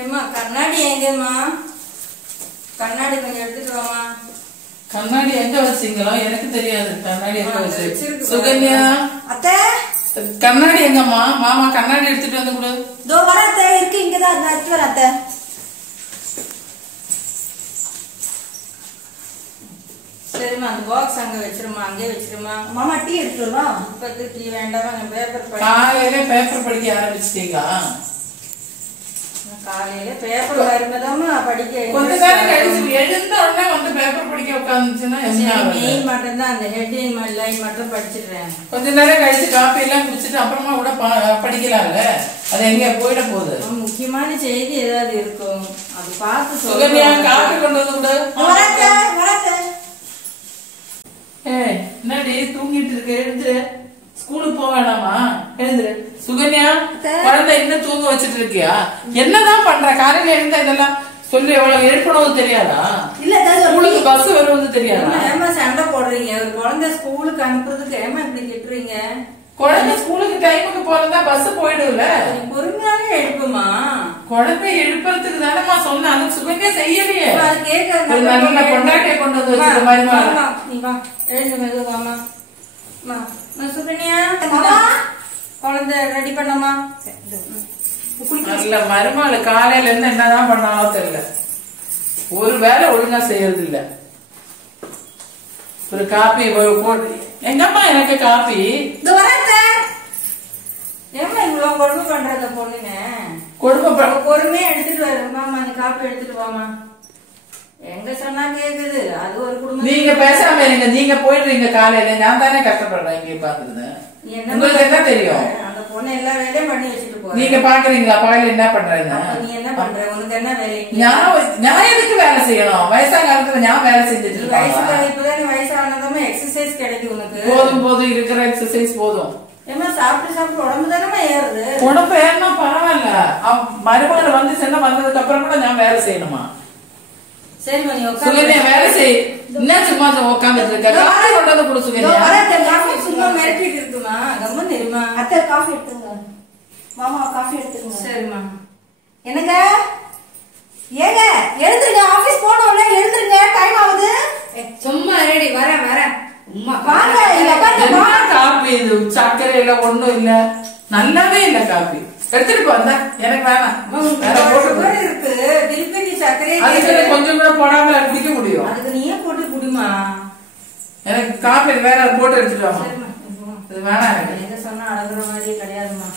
ஏம்மா கண்ணாடி எங்கம்மா? கண்ணாடி கொஞ்சம் எடுத்துட்டு வாமா. கண்ணாடி எங்க வச்சீங்களோ எனக்கு தெரியாது. கண்ணாடி எங்க வச்சு சுகன்யா அத்தை கண்ணாடி எங்கம்மா? மாமா கண்ணாடி எடுத்துட்டு வந்து கொடு. இதோ வர அத்தை இருக்கு, இங்கதான் எடுத்து வர அத்தை. சரிம்மா அந்த பாக்ஸ் அங்க வச்சிருமா, அங்கே வச்சிருமா. மாமா டீ எடுத்துருமா? இப்ப டீ வேண்டாமா, பேப்பர் காலையில பேப்பர் படிக்க ஆரம்பிச்சிட்டீங்க. காலையில பேப்பர் வரும்போதாம்மா படிக்க. கொஞ்ச நேரம் கழிச்சு எழுந்த உடனே வந்து பேப்பர் படிக்க உட்காந்துச்சுன்னா மெயின் மட்டும் தான், அந்த ஹெட்டிங் லைன் மட்டும் படிச்சிடுறேன். கொஞ்ச நேரம் கழிச்சு காப்பி எல்லாம் குடிச்சிட்டு அப்புறமா கூட படிக்கலாம்ல. அது எங்க போயிட போகுது. முக்கியமான செய்தி ஏதாவது இருக்கும், அது பார்த்து சுகன்யா காப்பி கொண்டு வந்து விடு. என்னடி தூங்கிட்டு இருக்க? எழுந்துரு, ஸ்கூலுக்கு போக வேணாமா? எழுந்துரு. சுகன்யா குழந்தை இன்னும் தூங்க வச்சிட்டு இருக்கியா? என்னதான் பண்ற? காலையில எழுந்தா இதெல்லாம் சொல்லி எவ்வளவு எழுப்பணும் தெரியாதா? இல்ல ஸ்கூலுக்கு பஸ் வருவது தெரியாதா? ஏமா சண்டை போடுறீங்க? ஒரு குழந்தை ஸ்கூலுக்கு அனுப்புறதுக்கு ஏமா இப்படி திட்டுறீங்க? குழந்தை ஸ்கூலுக்கு டைமுக்கு போறதா பஸ் போயிடும்ல. பொறுமையாவே எழுப்புமா. குழந்தை எழுப்புறதுக்கு தானமா சொன்ன. அது சுகன்யா செய்யலையே. நல்ல கொண்டாட்டிய கொண்டு வந்து வச்சிருக்க மாதிரி. நீ வா, எழுந்து மெதுவாமா. சுகன்யா குழந்தை ரெடி பண்ணமா. நல்ல மருமகள் காலையில இருந்து என்னதான் பண்ணாலும் தெரியல. ஒரு வேலை ஒழுங்கா செய்யறது இல்ல. ஒரு காப்பி போட்டு எங்கம்மா எனக்கு காப்பி. ஏமா இவ்வளவு கொடுமை பண்றத பொண்ணுங்க? கொடுமை பொறுமையா எடுத்துட்டு வருமாமா, அந்த காப்பி எடுத்துட்டு வாமா. எங்க சொன்னா கேக்குது, அது ஒரு குடும்பம். நீங்க பேசாம இருங்க. நீங்க போயிடுறீங்க காலையில, நான் தானே கஷ்டப்படுறேன் இங்க பாக்குறது. உங்களுக்கு என்ன தெரியும்? அந்த பொண்ணு எல்லா வேலையும் பண்ணி வச்சுட்டு போறேன். நீங்க பாக்குறீங்களா பகல என்ன பண்றேன்னு? நீ என்ன பண்ற? உனக்கு என்ன வேலை? நான் எதுக்கு வேலை செய்யணும்? வயசா காலத்துல நான் வேலை செஞ்சுட்டு இருக்கேன். இப்பதான் வயசானதாம எக்ஸசைஸ் கிடைக்கும் உனக்கு. போதும் போதும், இருக்கிற எக்ஸசைஸ் போதும். ஏமா சாப்பிட்டு சாப்பிட்டு உடம்பு தானே ஏறுது. உடம்பு ஏறினா பரவாயில்ல. மருமகள் வந்து சென்ன வந்ததுக்கு அப்புறம் கூட நான் வேலை செய்யணுமா? சரி மணி உட்காந்து வேலை செய். என்ன சும்மா உட்காந்துட்டு இருக்க? காஃபி கொண்டு வந்து கொடு சுகன்யா. சும்மா மிரட்டிட்டு இருக்குமா? ரொம்ப தெரியுமா? அத்தை காஃபி எடுத்துங்க. மாமா காஃபி எடுத்துங்க. சரிம்மா. என்னங்க ஏங்க எழுந்துருங்க, ஆபீஸ் போகணும்ல, எழுந்துருங்க, டைம் ஆகுது. சும்மா ரெடி வரேன் வரேன். காப்பி இது சர்க்கரை இல்ல, ஒண்ணும் இல்ல, நல்லாவே இல்ல காப்பி. எடுத்துட்டு போந்தா எனக்கு வேணாம். இருக்கு திருப்பதி சர்க்கரை. அதுக்கு கொஞ்சம் கூட போடாம குடிக்க முடியும். அதுக்கு நீயே போட்டு குடிமா. எனக்கு காப்பி வேற போட்டு எடுத்துட்டு வாமா. இது வேணாம் எனக்கு. எங்க சொன்னா அழகுற மாதிரி கிடையாதுமா.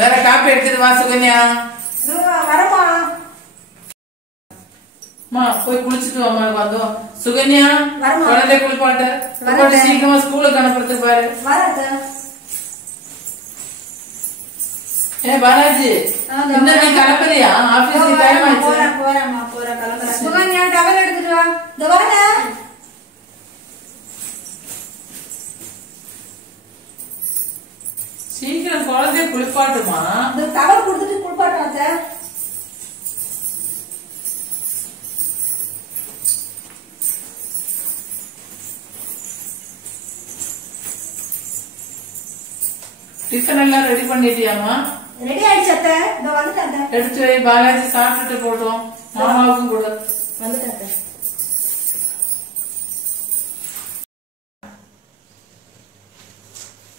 வேற காப்பி எடுத்துட்டு வா சுகன்யா. வரமா போய் குளிச்சுட்டு வாமா. வந்தோம் சுகன்யா, குழந்தை குளிப்பாட்டு சீக்கிரமா ஸ்கூலுக்கு அனுப்புறதுக்கு பாரு. பாலாஜி என்ன நீ கிளம்புறியா? ஆபீஸ்க்கு டைம் ஆச்சு. போறேம்மா போறேன், கிளம்புறேன். சுகன்யா டவல் எடுத்துட்டு வா. இந்த வரேன். சீக்கிரம் குழந்தைய குளிப்பாட்டுமா. இந்த டவல் கொடுத்துட்டு குளிப்பாட்டாச்ச. டிஃபன் எல்லாம் ரெடி பண்ணிட்டியாமா? ரெடி ஆயிடுச்சு அத்தை. இந்த வந்துட்டேன். எடுத்து வை. பாலாஜி சாப்பிட்டுட்டு போட்டோம். மாமாவுக்கும் கூட வந்துட்டேன்.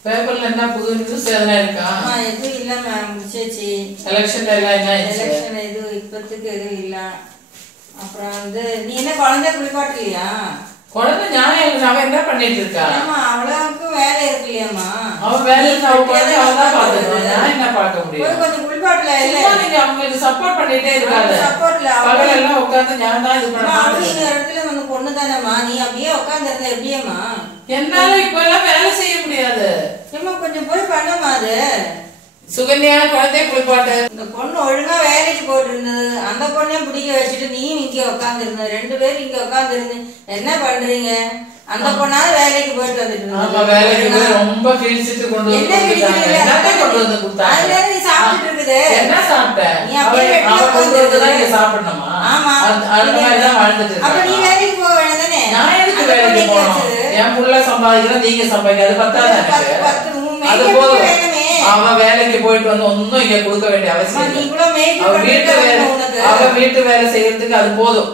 பேப்பர்ல என்ன புது நியூஸ் எதனா இருக்கா? எதுவும் இல்ல மேம், முடிச்சாச்சு. எலெக்ஷன்ல எல்லாம் என்ன? எலெக்ஷன் எதுவும் இப்பத்துக்கு எதுவும் இல்ல. அப்புறம் வந்து நீ என்ன குழந்தை குளிப்பாட்டலையா? குழந்தை நியாயம். அவன் என்ன பண்ணிட்டு இருக்கா? அவளுக்கு வேலை இருக்கு இல்லையாமா? அவன் வேலை அவதான் பாத்துக்கணும். நான் என்ன பார்க்க முடியும்? கொஞ்சம் குளிப்பாட்டல இல்ல. நீங்க அவங்களுக்கு சப்போர்ட் பண்ணிட்டே இருக்காது. சப்போர்ட்ல பகல் எல்லாம் உட்காந்து ஞான் தான் இது பண்ண. நீங்க இடத்துல வந்து பொண்ணு தானேமா, நீ அப்படியே உட்காந்து இருந்த எப்படியேமா? என்னால இப்ப எல்லாம் வேலை செய்ய முடியாது. கொஞ்சம் போய் பண்ணமா. அது சுகன்யா குழந்தைய குளிப்பாட்டு. இந்த பொண்ணு ஒழுங்கா வேலைக்கு போயிட்டு இருந்தது, அந்த பொண்ணையும் பிடிக்க வச்சுட்டு நீயும் இங்க உட்காந்து இருந்த, 2 பேரும் இங்க உட்காந்து இருந்து என்ன பண்றீங்க? அந்த பொண்ணாவது வேலைக்கு போயிட்டு வந்துட்டு ரொம்ப கிழிச்சிட்டு கொண்டு வந்து நீ சாப்பிட்டு இருக்குது. என்ன சாப்பிட்டேன்? சாப்பிடணுமா? ஆமா, அப்ப நீ வேலைக்கு போக வேண்டாம் தானே? நான் எதுக்கு வேலைக்கு போகணும்? என் புள்ள சம்பாதிக்கிறேன், நீங்க சம்பாதிக்காது. 10 அது போதும். அவன் வேலைக்கு போயிட்டு வந்து ஒன்னும் இங்க கொடுக்க வேண்டிய அவசியம் அவ வீட்டு வேலை செய்யறதுக்கு அது போதும்.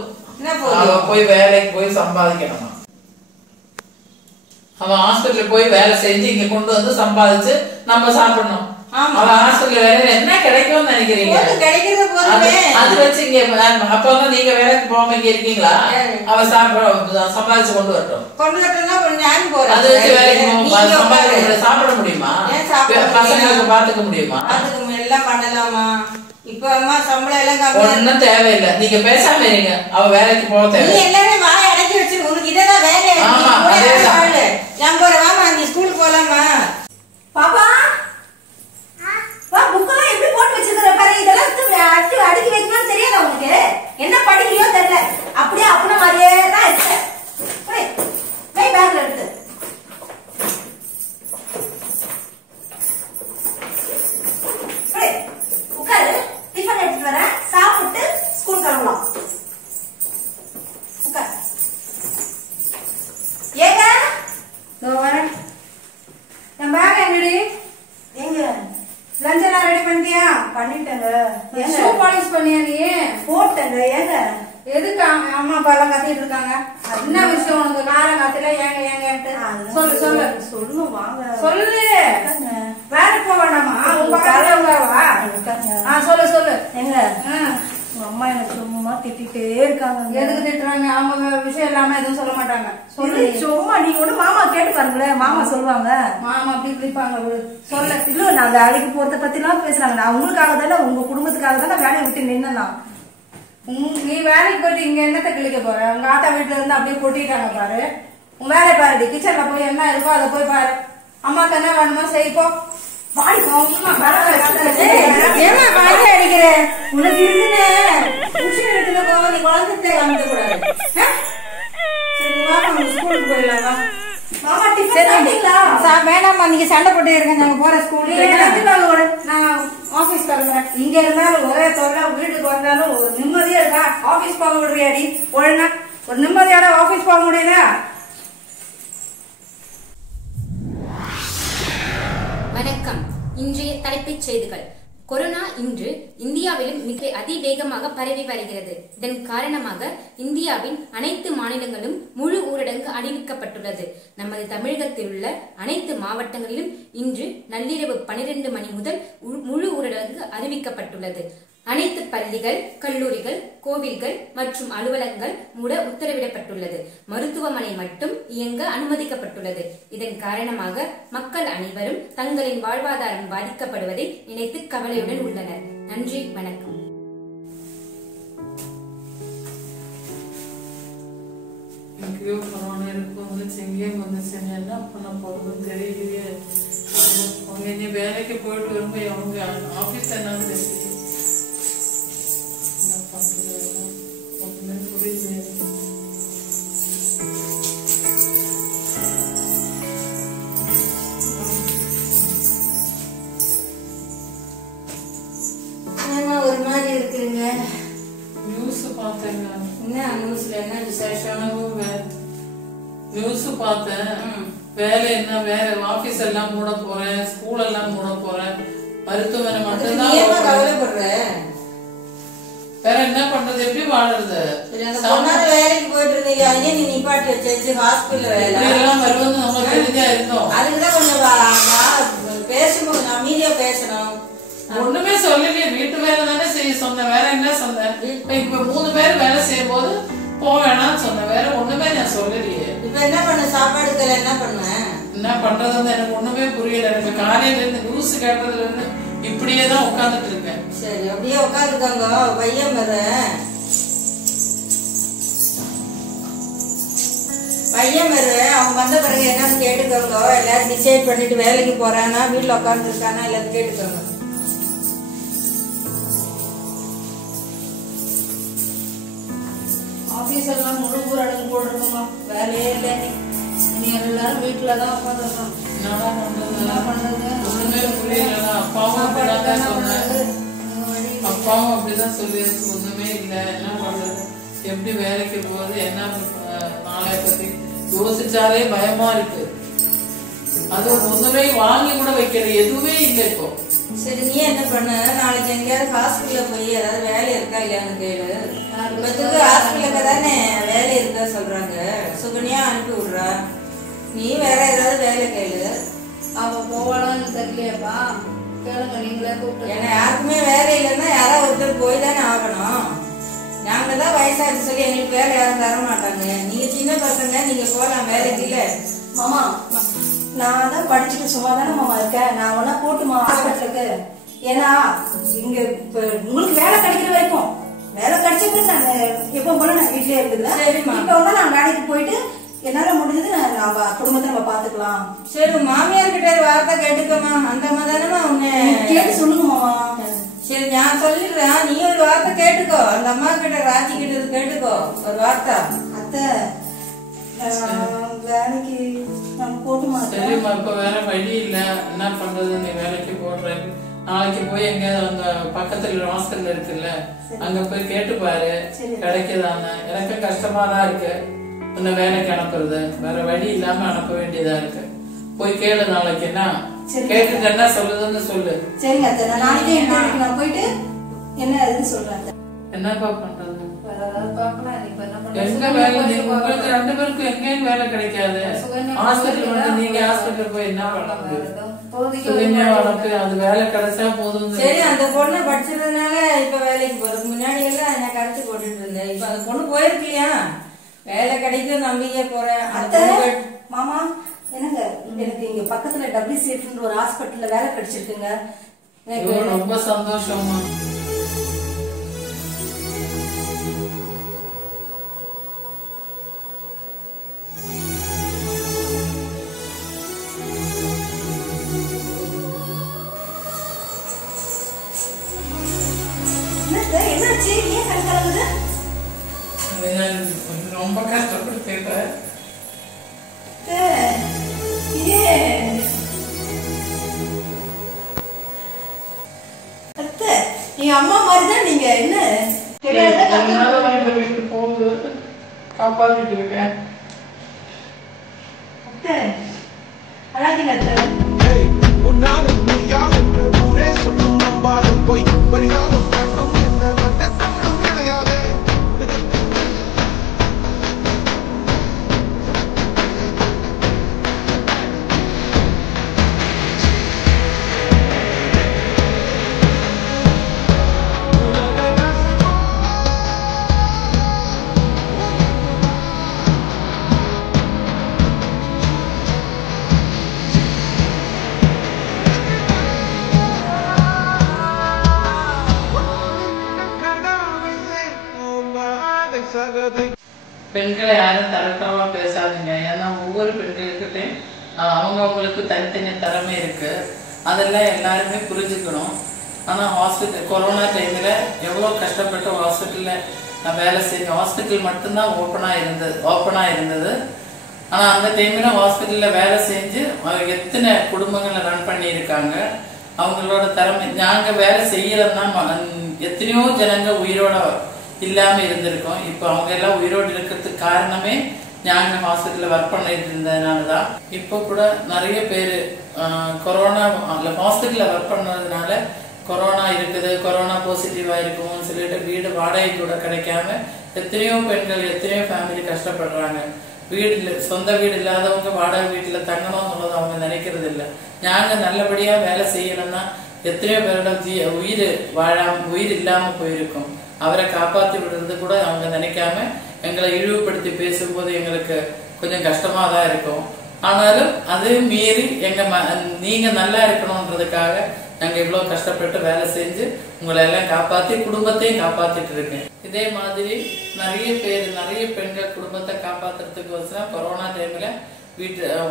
அவ போய் வேலைக்கு போய் சம்பாதிக்கணுமா? அவன் ஹாஸ்பிட்டல் போய் வேலை செஞ்சு இங்க கொண்டு வந்து சம்பாதிச்சு நம்ம சாப்பிடணும். அவன் ஹாஸ்பிட்டல் வேலையில என்ன கிடைக்கும்னு நினைக்கிறீங்க? அது வச்சு இங்க அப்ப வந்து நீங்க வேலைக்கு போகாம இங்க இருக்கீங்களா? அவன் சம்பாதிச்சு கொண்டு வரட்டும். அது வச்சு வேலைக்கு சாப்பிட முடியுமா? பசங்களுக்கு பாத்துக்க முடியுமா? எல்லாம் பண்ணலாமா? இப்ப அம்மா சம்பளம் எல்லாம் ஒண்ணும் தேவையில்லை. நீங்க பேசாம இருங்க. அவ வேலைக்கு போக தேவை. எல்லாமே வாய் அடக்கி வச்சு உனக்கு இதெல்லாம் வேலையா? வாமா நீ ஸ்கூலுக்கு போலாமா? பாப்பா வா, புக்கெல்லாம் எப்படி போட்டு வச்சிருக்கிற பாரு. இதெல்லாம் அடுக்கி வைக்கணும்னு தெரியாதா உனக்கு? என்ன படிக்கிறியோ தெரியல. அப்படியே அப்பன மாதிரியே தான் இருக்கு. பேக்ல எடுத்து உட்காரு. டிஃபன் எடுத்துட்டு வரேன். சாப்பிட்டு ஸ்கூல் கிளம்பலாம். உட்கார். ஏங்க வரேன். என் பேக் எங்கடி? எங்க லஞ்ச் எல்லாம் ரெடி பண்ணிட்டியா? பண்ணிட்டேங்க. ஷூ பாலிஷ் பண்ணியா? நீ போட்டேங்க. ஏங்க எதுக்கு அம்மா அப்பா எல்லாம் கத்திட்டு இருக்காங்க? என்ன விஷயம் உனக்கு? காலங்காத்துல ஏங்க ஏங்க சொல்லு சொல்லு சொல்லு. வாங்க சொல்லு. வேலைக்கு போக வேண்டாமா? உங்க கலவா? சொல்லு சொல்லு. எங்க அம்மா எனக்கு சும்மா திட்டிட்டே இருக்காங்க. எதுக்கு திட்டுறாங்க? அவங்க விஷயம் இல்லாம எதுவும் சொல்ல மாட்டாங்க. சொல்லு. சும்மா நீங்க ஒண்ணு மாமா கேட்டு பாருங்களேன். மாமா சொல்லுவாங்க. மாமா அப்படி பிடிப்பாங்க. சொல்ல இல்ல, நான் வேலைக்கு போறத பத்தி எல்லாம் பேசுறாங்க. நான் உங்களுக்காக தானே, உங்க குடும்பத்துக்காக தானே வேலையை விட்டு நின்னா. நீ வேலைக்கு போயிட்டு இங்க என்னத்த கிளிக்க போற? உங்க ஆத்தா வீட்டுல இருந்து அப்படியே கொட்டிட்டாங்க பாரு. உன் வேலை பாருடி. கிச்சன்ல போய் என்ன இருக்கோ அதை போய் பாரு. அம்மாக்கு என்ன வேணுமோ செய்ப்போ. அடிக்கிறேன் உனக்கு இருக்குன்னு நீ குழந்தை காமிக்க கூடாது. ஸ்கூலுக்கு போயிடலாம். வேணாமா, நீங்க சண்டை போட்டு இருக்க. நாங்க போற ஸ்கூலுக்கு. நான் ஆபீஸ் கிளம்புறேன். இங்க இருந்தாலும் ஒரே தொல்லை. வீட்டுக்கு வந்தாலும் ஒரு நிம்மதியா இருக்கா? ஆபீஸ் போக விடுறியாடி? ஒழுங்கா ஒரு நிம்மதியோட ஆபீஸ் போக முடியல. வணக்கம். இன்றைய தலைப்புச் செய்திகள். கொரோனா இன்று இந்தியாவிலும் மிக அதிவேகமாக பரவி வருகிறது. இதன் காரணமாக இந்தியாவின் அனைத்து மாநிலங்களும் முழு ஊரடங்கு அறிவிக்கப்பட்டுள்ளது. நமது தமிழகத்தில் உள்ள அனைத்து மாவட்டங்களிலும் இன்று நள்ளிரவு 12 மணி முதல் முழு ஊரடங்கு அறிவிக்கப்பட்டுள்ளது. அனைத்து பள்ளிகள், கல்லூரிகள், கோவில்கள் மற்றும் அலுவலகங்கள் மூட உத்தரவிடப்பட்டுள்ளது. மருத்துவமனை மட்டும் இயங்க அனுமதிக்கப்பட்டுள்ளது. இதன் காரணமாக மக்கள் அனைவரும் தங்களின் வாழ்வாதாரம் பாதிக்கப்படுவதை நினைத்து கவலையுடன் உள்ளனர். நன்றி, வணக்கம். என்ன பண்ண போறதுன்னு தெரியலையே. அவங்க இனி வேலைக்கு போயிட்டு வரும்போது அவங்க ஆபீஸ் என்ன தெரியும். ஒரு மாதிரி இருக்குங்க. நியூஸ் பார்த்தேங்க. என்ன நியூஸ்ல என்ன விசேஷம்? நியூஸ் பார்த்தேன். வேலை என்ன வேலை, ஆபீஸ் எல்லாம் மூட போறேன், ஸ்கூல் எல்லாம் மூட போறேன், மருத்துவமனை மட்டும்தான். வேற என்ன பண்றது? எப்படி வாழறது? வேலைக்கு போயிட்டு இருந்தீங்க, நீ நிப்பாட்டி வச்சு ஹாஸ்பிட்டல் வேலை எல்லாம் வருவது நம்ம தெரிஞ்சா இருந்தோம். அதுக்குதான் கொஞ்சம் பேசணும், அமைதியா பேசணும். ஒண்ணுமே சொல்லலையே. வீட்டு வேலை தானே செய்ய சொன்ன. வேற என்ன சொன்ன? இப்ப 3 பேர் வேலை செய்யும் போது போவேணான்னு சொன்ன. வேற ஒண்ணுமே நான் சொல்லலையே. இப்ப என்ன பண்ண? சாப்பாடுக்கெல்லாம் என்ன பண்ணுவேன்? என்ன பண்றதுன்னு எனக்கு ஒண்ணுமே புரியல. எனக்கு காலையில இருந்து நியூஸ் கேட்டதுல இருந்து இப்படியே தான் உட்கார்ந்துட்டு இருக்கேன். சரி, அப்படியே உட்காந்துக்கோங்க. பையன் அவன் வந்த பிறகு என்னன்னு கேட்டுக்கோங்க. எல்லாரும் டிசைட் பண்ணிட்டு வேலைக்கு போறானா வீட்டுல உட்கார்ந்து இருக்கானா எல்லாரும் கேட்டுக்கோங்க. ஆபீஸ் எல்லாம் முழு ஊரடங்கு போட்டுருக்கோமா? வேலையே இல்லை. நீ எல்லாரும் வீட்டுலதான் உட்காந்துருக்கோம். என்ன பண்றது? ஒண்ணுமே புரியல. அப்பாவும் அப்படிதான் சொன்னாரு. அப்பாவும் அப்படிதான் சொல்லியாச்சு. ஒண்ணுமே இல்ல. என்ன பண்றது? எப்படி வேலைக்கு போறது? என்ன நாளைய பத்தி யோசிச்சாலே பயமா இருக்கு. அது ஒண்ணுமே வாங்கி கூட வைக்கிற எதுவுமே இல்லை இப்போ. சரி, நீ என்ன பண்ண, நாளைக்கு எங்கேயாவது ஹாஸ்பிட்டல்ல போய் ஏதாவது வேலை இருக்கா இல்லையான்னு கேளு. இப்பத்துக்கு ஹாஸ்பிட்டலுக்கு தானே வேலை இருக்கா சொல்றாங்க. சுகன்யா அனுப்பி விடுறா. நீ வேற ஏதாவது வேலை கேளு. அவ போவாளான்னு தெரியலையாப்பா, கேளுங்க நீங்களே கூப்பிட்டு. ஏன்னா யாருக்குமே வேலை இல்லைன்னா யாராவது ஒருத்தர் போய் தானே ஆகணும். நாங்க தான் வயசாச்சு சொல்லி எங்களுக்கு வேலை யாரும் தர மாட்டாங்க. நீங்க சின்ன பசங்க, நீங்க போலாம் வேலைக்கு. இல்ல மாமா, நான் தான் படிச்சுட்டு சும்மா தானே மாமா இருக்கேன். நான் ஒன்னா போட்டுமா ஹாஸ்பிட்டலுக்கு? ஏன்னா இங்க இப்ப உங்களுக்கு வேலை கிடைக்கிற வரைக்கும், வேலை கிடைச்சது நான் எப்ப போல நான் வீட்லயே இருக்குதுல. சரிம்மா. இப்ப வந்து நான் வேலைக்கு போயிட்டு என்னால முடிஞ்சது நம்ம குடும்பத்தை நம்ம பாத்துக்கலாம். சரி, மாமியார் கிட்ட ஒரு வார்த்தை கேட்டுக்கோமா. அந்த அம்மா தானேமா உன்னை கேட்டு சொல்லுங்க மாமா. சரி, நான் சொல்லிடுறேன், நீ ஒரு வார்த்தை கேட்டுக்கோ. அந்த அம்மா கிட்ட, ராஜி கிட்ட கேட்டுக்கோ ஒரு வார்த்தை. அத்தை வேலைக்கு நம்ம போட்டுமா? சரிம்மா, இப்ப வேற வழி இல்ல, என்ன பண்றது? நீ வேலைக்கு போடுற. நாளைக்கு போய் எங்கேயாவது அங்க பக்கத்துல ஹாஸ்டல் இருக்குல்ல, அங்க போய் கேட்டு பாரு கிடைக்குதான்னு. எனக்கு கஷ்டமா தான் இருக்கு உன்னை வேலைக்கு அனுப்புறது. வேற வழி இல்லாம அனுப்ப வேண்டியதா இருக்கு. போய் கேளு நாளைக்கு. என்ன கேட்டுட்டு என்ன சொல்லுதுன்னு சொல்லு. சரிங்க அத்தை, நான் நாளைக்கே நான் போயிட்டு என்ன அதுன்னு சொல்றேன். என்னப்பா பண்றது? எங்க எங்க வேலை? உங்களுக்கு 2 பேருக்கும் எங்கேயும் வேலை கிடைக்காது. ஹாஸ்பிட்டல் வந்து நீங்க ஹாஸ்பிட்டல் போய் என்ன பண்ண முடியும்? அது வேலை கிடைச்சா போதும். சரி, அந்த பொண்ணு படிச்சதுனால இப்ப வேலைக்கு போறது. முன்னாடி எல்லாம் நான் கரைச்சு போட்டுட்டு இருந்தேன். இப்ப அந்த பொண்ணு போயிருக்கலையா, வேலை கிடைக்கும் நம்பிக்கை போறேன். அத்தை மாமா, என்னங்க எனக்கு இங்க பக்கத்துல WCF ஒரு ஹாஸ்பிட்டல்ல வேலை கிடைச்சிருக்குங்க. ரொம்ப சந்தோஷமா. என்னாச்சு? ஏன் கண் கலங்குது? ரொம்ப கஷ்டப்பட்டு நீங்க அம்மா மாதிரிதான். நீங்க என்ன வீட்டு போகுது காப்பாத்திட்டு இருக்கேன். அழாதீங்க அத்தை. பெண்களை யாரும் தரக்குறவா பேசாதீங்க. ஏன்னா ஒவ்வொரு பெண்களுக்கிட்டையும் அவங்களுக்கு தனித்தனி திறமை இருக்கு. அதெல்லாம் எல்லாருமே புரிஞ்சுக்கணும். ஆனா ஹாஸ்பிட்டல் கொரோனா டைம்ல எவ்வளவு கஷ்டப்பட்டு ஹாஸ்பிட்டல்ல நான் வேலை செஞ்சேன். ஹாஸ்பிட்டல் மட்டும்தான் ஓப்பனா இருந்தது. ஆனா அந்த டைம்ல ஹாஸ்பிட்டல்ல வேலை செஞ்சு எத்தனை குடும்பங்களை ரன் பண்ணி இருக்காங்க. அவங்களோட திறமை நாங்க வேலை செய்யறதுதான் எத்தனையோ ஜனங்க உயிரோட இல்லாம இருந்திருக்கோம். இப்போ அவங்க எல்லாம் உயிரோடு இருக்கிறதுக்கு காரணமே நாங்க ஹாஸ்பிட்டல்ல ஒர்க் பண்ணிட்டு இருந்ததுனாலதான். இப்போ கூட நிறைய பேரு கொரோனா ஹாஸ்பிட்டல்ல ஒர்க் பண்ணதுனால கொரோனா இருக்குது, கொரோனா பாசிட்டிவா இருக்கும்னு சொல்லிட்டு வீடு வாடகை கூட கிடைக்காம எத்தனையோ பெண்கள் எத்தனையோ ஃபேமிலி கஷ்டப்படுறாங்க. சொந்த வீடு இல்லாதவங்க வாடகை வீட்டுல தங்கணும்னு அவங்க நினைக்கிறது இல்லை. நாங்க நல்லபடியா வேலை செய்யணும்னா எத்தனையோ பேரோட உயிர் இல்லாம போயிருக்கும். அவரை காப்பாத்தி விடுறது கூட அவங்க நினைக்காம எங்களை இழிவுபடுத்தி பேசும்போது எங்களுக்கு கொஞ்சம் கஷ்டமா தான் இருக்கும். ஆனாலும் அது மீறி நீங்க நல்லா இருக்கணும்ன்றதுக்காக நாங்க இவ்வளவு கஷ்டப்பட்டு வேலை செஞ்சு உங்களை எல்லாம் காப்பாத்தி குடும்பத்தையும் காப்பாத்திட்டு இருக்கேன். இதே மாதிரி நிறைய பெண்கள் குடும்பத்தை காப்பாத்துறதுக்கு கொரோனா டைம்ல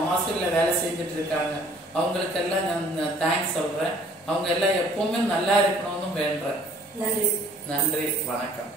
ஹாஸ்பிட்டல்ல வேலை செஞ்சுட்டு இருக்காங்க. அவங்களுக்கு எல்லாம் நான் தேங்க்ஸ் சொல்றேன். அவங்க எல்லாம் எப்பவுமே நல்லா இருக்கணும்னு வேண்டேன். நன்றி. நன்றி, வணக்கம்.